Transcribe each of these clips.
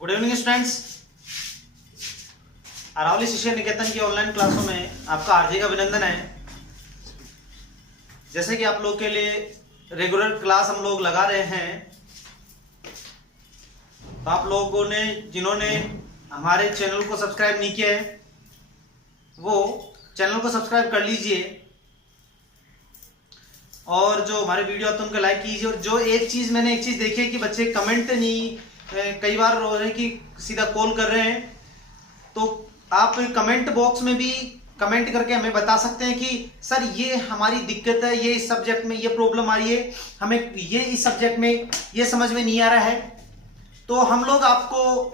Good evening students. Aravalli शिक्षा निकेतन की online क्लासों में आपका हार्दिक अभिनंदन है। जैसे कि आप लोग के लिए रेगुलर क्लास हम लोग लगा रहे हैं, तो आप लोगों ने जिन्होंने हमारे चैनल को सब्सक्राइब नहीं किया है वो चैनल को सब्सक्राइब कर लीजिए, और जो हमारे वीडियो आते हैं उनको लाइक कीजिए। और जो एक चीज देखी है कि बच्चे कमेंट नहीं, कई बार रो रहे हैं कि सीधा कॉल कर रहे हैं, तो आप कमेंट बॉक्स में भी कमेंट करके हमें बता सकते हैं कि सर ये हमारी दिक्कत है, ये इस सब्जेक्ट में ये प्रॉब्लम आ रही है, हमें ये इस सब्जेक्ट में ये समझ में नहीं आ रहा है, तो हम लोग आपको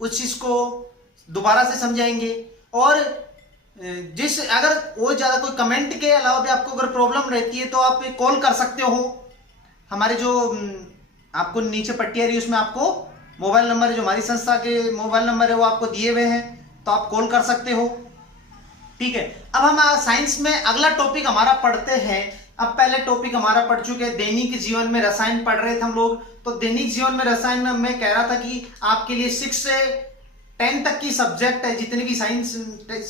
उस चीज को दोबारा से समझाएंगे। और अगर और ज्यादा कोई कमेंट के अलावा भी आपको अगर प्रॉब्लम रहती है तो आप कॉल कर सकते हो। हमारे जो आपको नीचे पट्टी आ रही है उसमें आपको मोबाइल नंबर, जो हमारी संस्था के मोबाइल नंबर है वो आपको दिए हुए हैं, तो आप कॉल कर सकते हो। ठीक है, अब हम साइंस में अगला टॉपिक हमारा पढ़ते हैं। अब पहले टॉपिक हमारा पढ़ चुके हैं, दैनिक जीवन में रसायन पढ़ रहे थे हम लोग। तो दैनिक जीवन में रसायन में मैं कह रहा था कि आपके लिए 6 से 10 तक की सब्जेक्ट है, जितने भी साइंस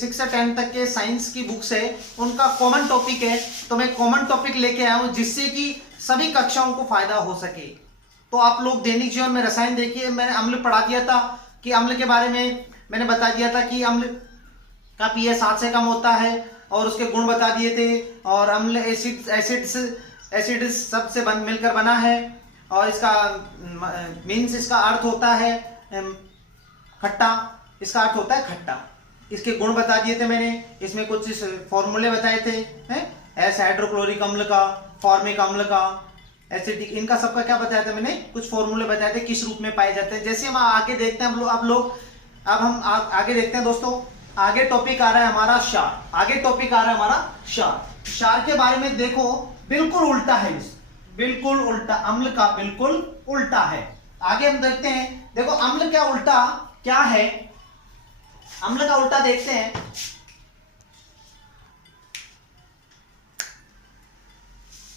6 से 10 तक के साइंस की बुक्स है उनका कॉमन टॉपिक है। तो मैं कॉमन टॉपिक लेके आया हूं जिससे कि सभी कक्षाओं को फायदा हो सके। तो आप लोग दैनिक जीवन में रसायन देखिए, मैंने अम्ल पढ़ा दिया था कि अम्ल के बारे में मैंने बता दिया था कि अम्ल का पीएच 7 से कम होता है और उसके गुण बता दिए थे। और अम्ल एसिड सबसे मिलकर बना है, और इसका मीन्स इसका अर्थ होता है खट्टा, इसका अर्थ होता है खट्टा। इसके गुण बता दिए थे मैंने, इसमें कुछ फॉर्मूले बताए थे, एस हाइड्रोक्लोरिक अम्ल का, फॉर्मिक अम्ल का, एसिडिक, इनका सबका क्या बताया था मैंने, कुछ फॉर्मूले बताए थे किस रूप में पाए जाते हैं। जैसे हम आगे देखते हैं अब हम आगे देखते हैं दोस्तों। आगे टॉपिक आ रहा है हमारा क्षार। आगे टॉपिक आ रहा है हमारा क्षार। क्षार के बारे में देखो, बिल्कुल उल्टा है, बिल्कुल उल्टा, अम्ल का बिल्कुल उल्टा है। आगे हम देखते हैं, देखो अम्ल का उल्टा क्या है, अम्ल का उल्टा देखते हैं।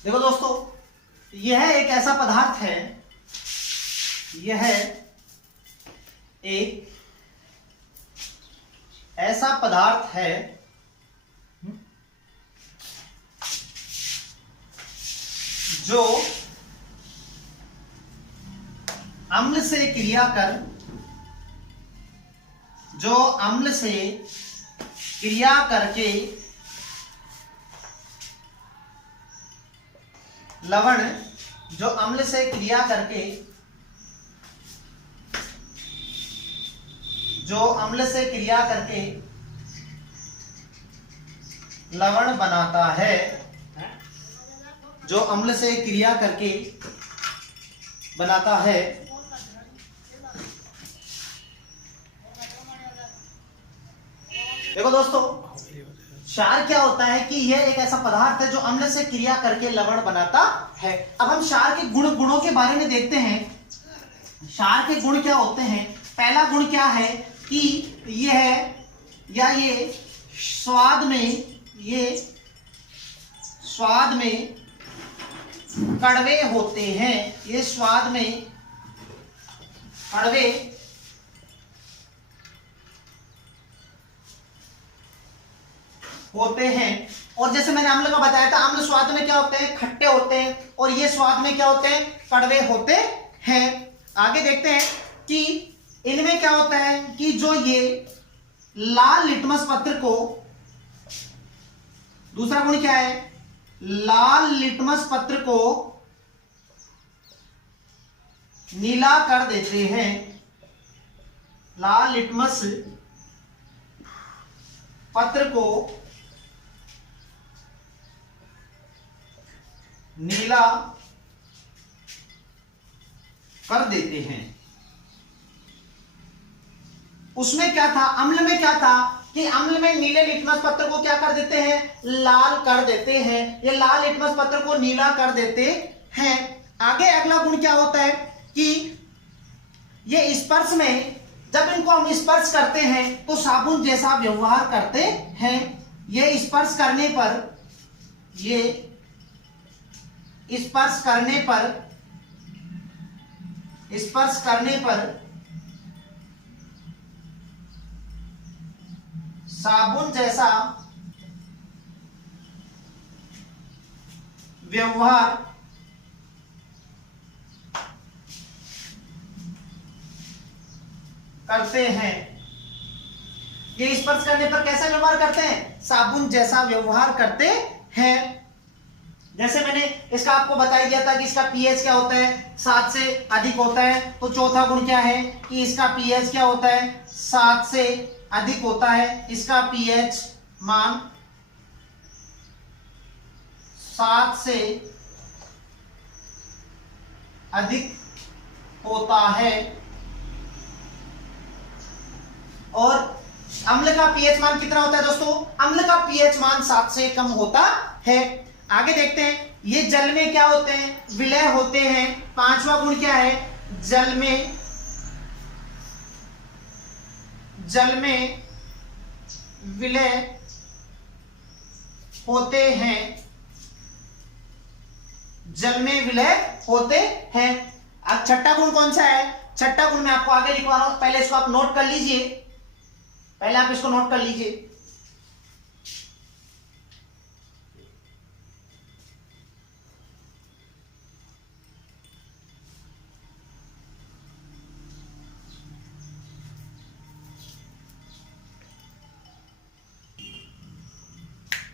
देखो दोस्तों, यह एक ऐसा पदार्थ है, यह एक ऐसा पदार्थ है जो अम्ल से क्रिया करके लवण, जो अम्ल से क्रिया करके लवण बनाता है, जो अम्ल से क्रिया करके बनाता है। देखो दोस्तों, क्षार क्या होता है कि यह एक ऐसा पदार्थ है जो अम्ल से क्रिया करके लवण बनाता है। अब हम क्षार के गुणों के बारे में देखते हैं। क्षार के गुण क्या होते हैं। पहला गुण क्या है कि ये स्वाद में कड़वे होते हैं। ये स्वाद में कड़वे होते हैं। और जैसे मैंने अम्ल का बताया था, अम्ल स्वाद में क्या होते हैं, खट्टे होते हैं, और ये स्वाद में क्या होते हैं, कड़वे होते हैं। आगे देखते हैं कि इनमें क्या होता है कि जो ये लाल लिटमस पत्र को, दूसरा गुण क्या है, लाल लिटमस पत्र को नीला कर देते हैं। लाल लिटमस पत्र को नीला कर देते हैं। उसमें क्या था, अम्ल में क्या था कि अम्ल में नीले लिटमस पत्र को क्या कर देते हैं, लाल कर देते हैं। ये लाल लिटमस पत्र को नीला कर देते हैं। आगे अगला गुण क्या होता है कि ये स्पर्श में, जब इनको हम स्पर्श करते हैं तो साबुन जैसा व्यवहार करते हैं। ये स्पर्श करने साबुन जैसा व्यवहार करते हैं। ये स्पर्श करने पर कैसा व्यवहार करते हैं? साबुन जैसा व्यवहार करते हैं। जैसे मैंने इसका आपको बता दिया था कि इसका पीएच क्या होता है, 7 से अधिक होता है। तो चौथा गुण क्या है कि इसका पीएच क्या होता है, 7 से अधिक होता है। इसका पीएच मान 7 से अधिक होता है। और अम्ल का पीएच मान कितना होता है दोस्तों? अम्ल का पीएच मान 7 से कम होता है। आगे देखते हैं, ये जल में क्या होते हैं? विलय होते हैं। 5वां गुण क्या है? जल में विलय होते हैं। जल में विलय होते हैं। अब छठा गुण कौन सा है? छठा गुण मैं आपको आगे लिखवा रहा हूं, पहले इसको आप नोट कर लीजिए। पहले आप इसको नोट कर लीजिए।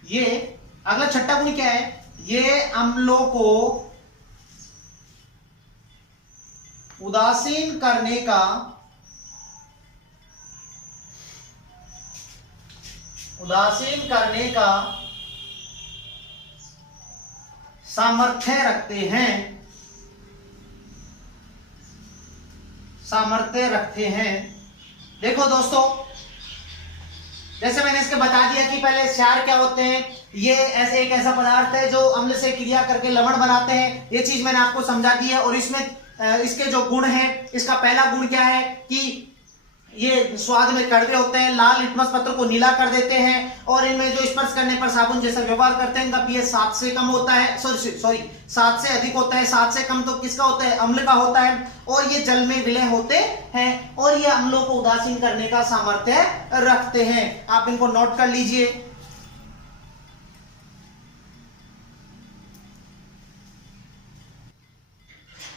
ये अगला छठा गुण क्या है? ये अम्लों को उदासीन करने का सामर्थ्य रखते हैं। देखो दोस्तों, जैसे मैंने इसके बता दिया कि पहले क्षार क्या होते हैं। ये ऐसे एक ऐसा पदार्थ है जो अम्ल से क्रिया करके लवण बनाते हैं। ये चीज मैंने आपको समझा दी है। और इसमें इसके जो गुण हैं, इसका पहला गुण क्या है कि ये स्वाद में कड़वे होते हैं, लाल लिटमस पत्र को नीला कर देते हैं। और इनमें जो स्पर्श करने पर साबुन जैसा व्यवहार करते हैं, इनका पीएच 7 से कम होता है, सॉरी 7 से अधिक होता है। 7 से कम तो किसका होता है? अम्ल का होता है। और ये जल में विलय होते हैं और ये अम्लों को उदासीन करने का सामर्थ्य रखते हैं। आप इनको नोट कर लीजिए।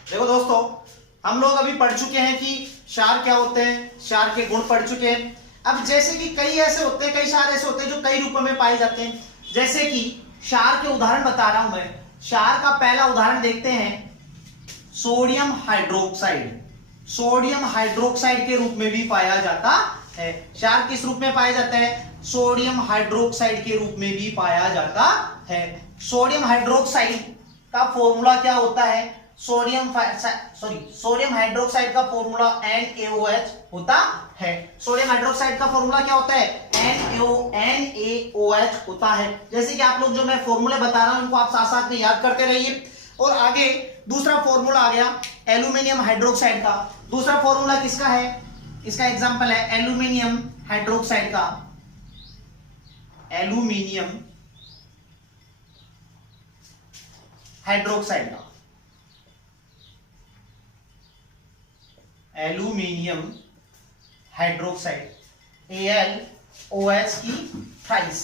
देखो दोस्तों, हम लोग अभी पढ़ चुके हैं कि क्षार क्या होते हैं, क्षार के गुण पढ़ चुके हैं। अब जैसे कि कई ऐसे होते हैं, कई क्षार ऐसे होते हैं जो कई रूपों में पाए जाते हैं। जैसे कि क्षार के उदाहरण बता रहा हूं मैं। क्षार का पहला उदाहरण देखते हैं, सोडियम हाइड्रोक्साइड। सोडियम हाइड्रोक्साइड के रूप में भी पाया जाता है। क्षार किस रूप में पाया जाता है? सोडियम हाइड्रोक्साइड के रूप में भी पाया जाता है। सोडियम हाइड्रोक्साइड का फॉर्मूला क्या होता है? सोडियम हाइड्रोक्साइड का फॉर्मूला NaOH होता है। सोडियम हाइड्रोक्साइड का फॉर्मूला क्या होता है? NaOH होता है। जैसे कि आप लोग जो मैं फॉर्मूले बता रहा हूं, उनको आप साथ साथ में याद करते रहिए। और आगे दूसरा फॉर्मूला आ गया एल्यूमिनियम हाइड्रोक्साइड का। दूसरा फॉर्मूला किसका है? इसका एग्जांपल है एल्यूमिनियम हाइड्रोक्साइड का। एल्यूमिनियम हाइड्रोक्साइड का, एल्यूमिनियम हाइड्रोक्साइड, AlOH की थ्राइस।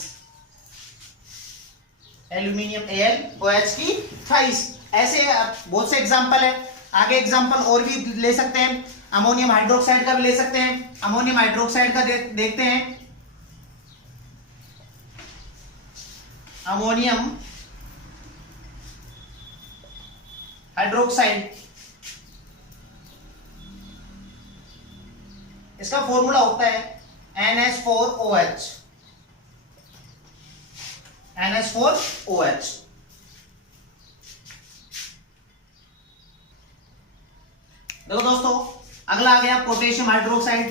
एल्यूमिनियम AlOH की थ्राइस। ऐसे बहुत से एग्जांपल है। आगे एग्जांपल और भी ले सकते हैं। अमोनियम हाइड्रोक्साइड का भी ले सकते हैं। अमोनियम हाइड्रोक्साइड का देखते हैं। अमोनियम हाइड्रोक्साइड, इसका फॉर्मूला होता है NH4OH। NH4OH। देखो दोस्तों, अगला आ गया potassium hydroxide.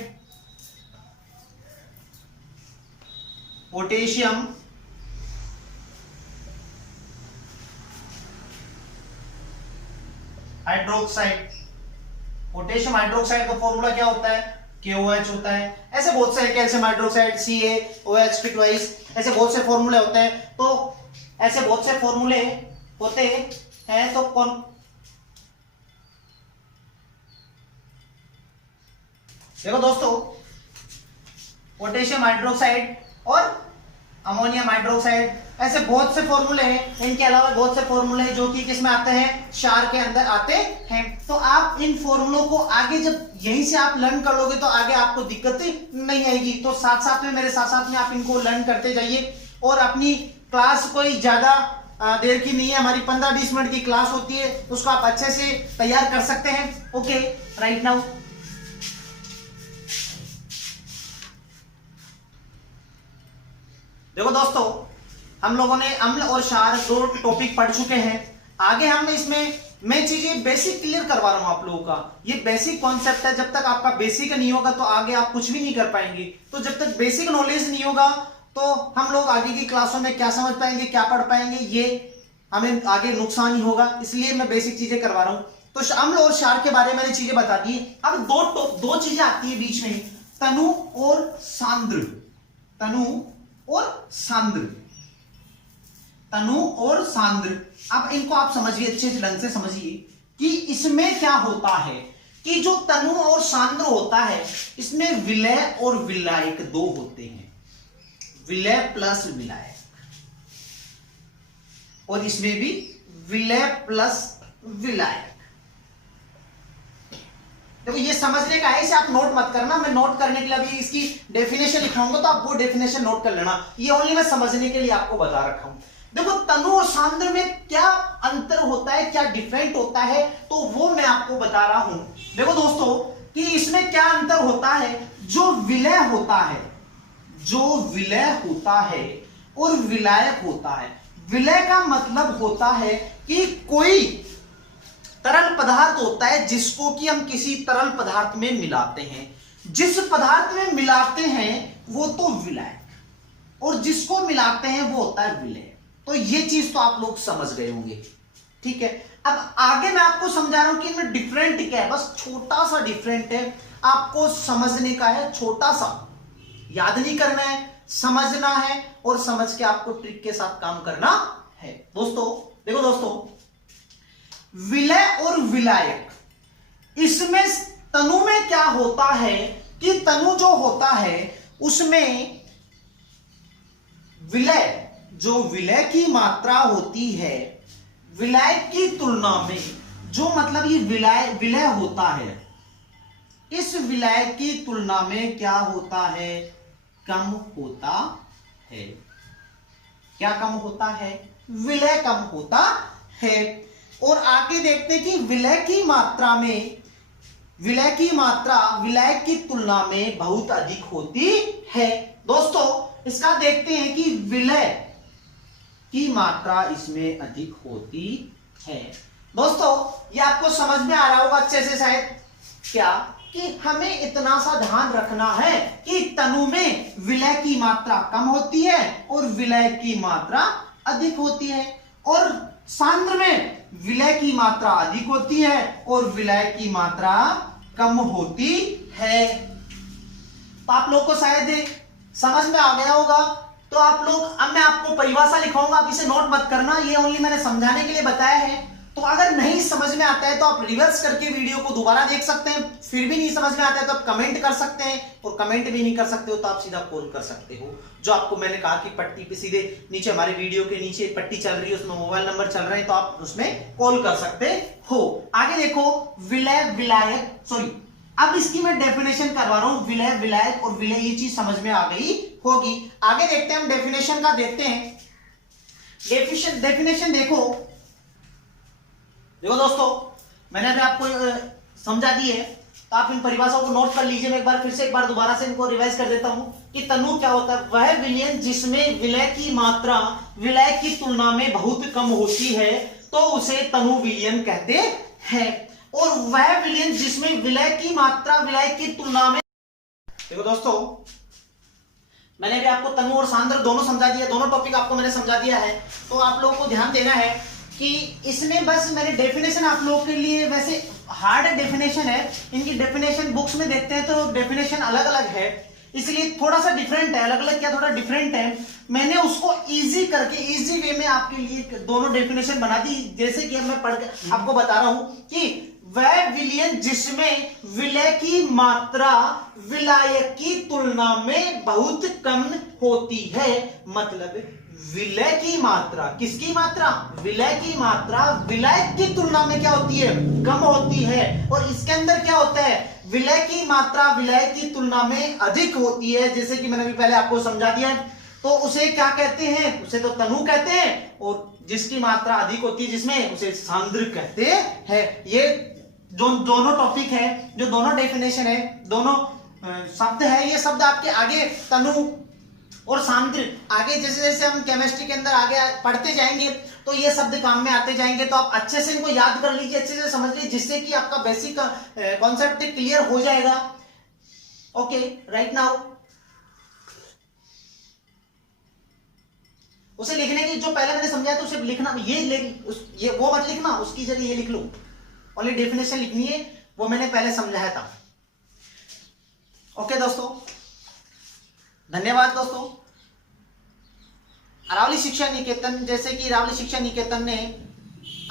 Potassium hydroxide. Potassium hydroxide का फॉर्मूला क्या होता है? KOH होता है। ऐसे बहुत सारे, कैल्शियम हाइड्रोक्साइड CaOH ट्वाइस, ऐसे बहुत से फॉर्मूले होते हैं। तो ऐसे बहुत से फॉर्मूले होते हैं। तो कौन, देखो दोस्तों, पोटेशियम हाइड्रोक्साइड और अमोनियम हाइड्रोक्साइड, ऐसे बहुत से फॉर्मूले हैं। इनके अलावा बहुत से फॉर्मूले हैं जो कि किसमें आते हैं, क्षार के अंदर आते हैं। तो आप इन फॉर्मूलों को आगे जब यहीं से आप लर्न कर लोगे तो आगे आपको दिक्कत नहीं आएगी। तो साथ साथ में, मेरे साथ साथ में आप इनको लर्न करते जाइए। और अपनी क्लास कोई ज्यादा देर की नहीं है, हमारी 15-20 मिनट की क्लास होती है, उसको आप अच्छे से तैयार कर सकते हैं। ओके, राइट नाउ देखो दोस्तों, हम लोगों ने अम्ल और क्षार 2 टॉपिक पढ़ चुके हैं। आगे हम इसमें मैं चीजें बेसिक क्लियर करवा रहा हूं आप लोगों का। ये बेसिक कॉन्सेप्ट है, जब तक आपका बेसिक नहीं होगा तो आगे आप कुछ भी नहीं कर पाएंगे। तो जब तक बेसिक नॉलेज नहीं होगा तो हम लोग आगे की क्लासों में क्या समझ पाएंगे, क्या पढ़ पाएंगे, ये हमें आगे नुकसान ही होगा। इसलिए मैं बेसिक चीजें करवा रहा हूं। तो अम्ल और क्षार के बारे में मैंने चीजें बता दी। अब दो चीजें आती है बीच में, तनु और सांद्र। तनु और सांद्र, तनु और सांद्र। अब इनको आप समझिए, अच्छे ढंग से समझिए कि इसमें क्या होता है कि जो तनु और सांद्र होता है, इसमें विलय और विलायक 2 होते हैं। विलय प्लस विलायक, और इसमें भी विलय प्लस विलायक। देखो ये समझने का है, इसे आप नोट मत करना। मैं नोट करने के लिए अभी इसकी डेफिनेशन लिखाऊंगा तो आप वो डेफिनेशन नोट कर लेना। ये ओनली मैं समझने के लिए आपको बता रखा हूं। देखो तनु और सांद्र में क्या अंतर होता है, क्या डिफरेंट होता है, तो वो मैं आपको बता रहा हूं। देखो दोस्तों कि इसमें क्या अंतर होता है। जो विलय होता है, जो विलय होता है और विलायक होता है। विलय का मतलब होता है कि कोई तरल पदार्थ होता है जिसको कि हम किसी तरल पदार्थ में मिलाते हैं। जिस पदार्थ में मिलाते हैं वो तो विलायक, और जिसको मिलाते हैं वो होता है विलय। तो ये चीज तो आप लोग समझ गए होंगे, ठीक है। अब आगे मैं आपको समझा रहा हूं कि इनमें डिफरेंट क्या है, बस छोटा सा डिफरेंट है, आपको समझने का है। छोटा सा, याद नहीं करना है, समझना है, और समझ के आपको ट्रिक के साथ काम करना है। दोस्तों देखो दोस्तों, विलय और विलायक, इसमें तनु में क्या होता है कि तनु जो होता है उसमें विलय, जो विलय की मात्रा होती है विलायक की तुलना में, जो मतलब ये विलय होता है, इस विलय की तुलना में क्या होता है, कम होता है। क्या कम होता है, विलय कम होता है। और आगे देखते हैं कि विलय की मात्रा में, विलय की मात्रा विलायक की तुलना में बहुत अधिक होती है। दोस्तों इसका देखते हैं कि विलय की मात्रा इसमें अधिक होती है। दोस्तों ये आपको समझ में आ रहा होगा अच्छे से शायद, क्या कि हमें इतना सा ध्यान रखना है कि तनु में विलय की मात्रा कम होती है और विलय की मात्रा अधिक होती है, और सांद्र में विलय की मात्रा अधिक होती है और विलय की मात्रा कम होती है। तो आप लोग को शायद समझ में आ गया होगा। तो आप लोग, अब मैं आपको परिभाषा लिखाऊंगा, आप इसे नोट मत करना, ये ओनली मैंने समझाने के लिए बताया है। तो अगर नहीं समझ में आता है तो आप रिवर्स करके वीडियो को दोबारा देख सकते हैं। फिर भी नहीं समझ में आता है तो आप कमेंट कर सकते हैं, और कमेंट भी नहीं कर सकते हो तो आप सीधा कॉल कर सकते हो। जो आपको मैंने कहा कि पट्टी पे सीधे नीचे, हमारे वीडियो के नीचे पट्टी चल रही है, उसमें मोबाइल नंबर चल रहे हैं, तो आप उसमें कॉल कर सकते हो। आगे देखो, विलय विलायक, सॉरी अब इसकी मैं डेफिनेशन करवा रहा हूं। विलय विलायक और विलय, ये चीज समझ में आ गई होगी। आगे देखते हैं, हम डेफिनेशन का देखते हैं। डेफिनेशन देखो दोस्तों, मैंने अभी आपको समझा दी है, तो आप इन परिभाषाओं को नोट कर लीजिए। मैं एक बार फिर से एक बार दोबारा से इनको रिवाइज कर देता हूं कि तनु क्या होता है, वह विलयन जिसमें विलय की मात्रा विलय की तुलना में बहुत कम होती है तो उसे तनु विलयन कहते हैं। और वह विलयन जिसमें विलय की मात्रा विलय की तुलना में, देखो दोस्तों मैंने भी आपको तनु और सांद्र दोनों समझा दिया, दोनों टॉपिक आपको मैंने समझा दिया है। तो आप लोगों को ध्यान देना है कि इसमें बस मैंने डेफिनेशन आप लोगों के लिए, वैसे हार्ड डेफिनेशन है, इनकी डेफिनेशन बुक्स में देखते हैं तो डेफिनेशन अलग अलग है, इसलिए थोड़ा सा डिफरेंट है। अलग अलग क्या, थोड़ा डिफरेंट है। मैंने उसको इजी करके, इजी वे में आपके लिए दोनों डेफिनेशन बना दी। जैसे कि अब मैं पढ़ के आपको बता रहा हूं कि वह विलयन जिसमें विलय की मात्रा विलायक की तुलना में बहुत कम होती है। मतलब विलय की मात्रा, किसकी मात्रा? विलय की मात्रा विलायक की तुलना में क्या होती है? कम होती है। और इसके अंदर क्या होता है? विलय की मात्रा विलायक की तुलना में अधिक होती है। जैसे कि मैंने अभी पहले आपको समझा दिया, तो उसे क्या कहते हैं? उसे तो तनु कहते हैं, और जिसकी मात्रा अधिक होती है जिसमें, उसे सांद्र कहते हैं। ये जो दोनों टॉपिक है, जो दोनों डेफिनेशन है, दोनों शब्द है, ये शब्द आपके आगे तनु और सांद्र, आगे जैसे जैसे हम केमिस्ट्री के अंदर आगे पढ़ते जाएंगे तो ये शब्द काम में आते जाएंगे। तो आप अच्छे से इनको याद कर लीजिए, अच्छे से समझ लीजिए, जिससे कि आपका बेसिक कॉन्सेप्ट क्लियर हो जाएगा। ओके, राइट नाउ उसे लिखने की जो पहले मैंने समझाया तो उसे लिखना, ये वो मत लिखना, उसकी जगह ये लिख लो। ओनली डेफिनेशन लिखनी है, वो मैंने पहले समझाया था। ओके दोस्तों, धन्यवाद दोस्तों। अरावली शिक्षा निकेतन, जैसे कि अरावली शिक्षा निकेतन ने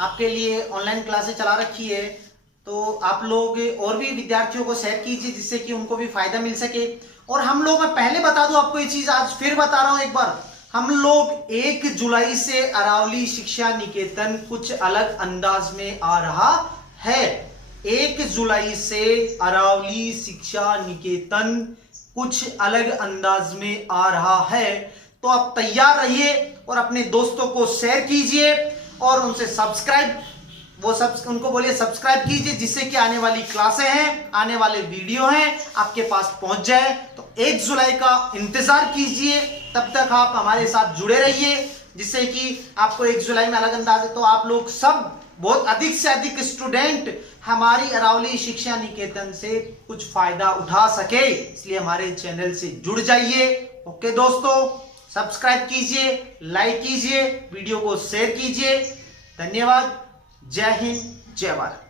आपके लिए ऑनलाइन क्लासेस चला रखी है, तो आप लोग और भी विद्यार्थियों को शेयर कीजिए, जिससे कि उनको भी फायदा मिल सके। और हम लोग, मैं पहले बता दूं आपको ये चीज, आज फिर बता रहा हूं एक बार, हम लोग 1 जुलाई से अरावली शिक्षा निकेतन कुछ अलग अंदाज में आ रहा है। 1 जुलाई से अरावली शिक्षा निकेतन कुछ अलग अंदाज में आ रहा है। तो आप तैयार रहिए और अपने दोस्तों को शेयर कीजिए और उनसे सब्सक्राइब, उनको बोलिए सब्सक्राइब कीजिए, जिससे कि आने वाली क्लासें हैं, आने वाले वीडियो हैं, आपके पास पहुंच जाए। तो 1 जुलाई का इंतजार कीजिए, तब तक आप हमारे साथ जुड़े रहिए, जिससे कि आपको 1 जुलाई में अलग अंदाज है, तो आप लोग सब बहुत अधिक से अधिक स्टूडेंट हमारी अरावली शिक्षा निकेतन से कुछ फायदा उठा सके, इसलिए हमारे चैनल से जुड़ जाइए। ओके दोस्तों, सब्सक्राइब कीजिए, लाइक कीजिए, वीडियो को शेयर कीजिए। धन्यवाद। जय हिंद, जय भारत।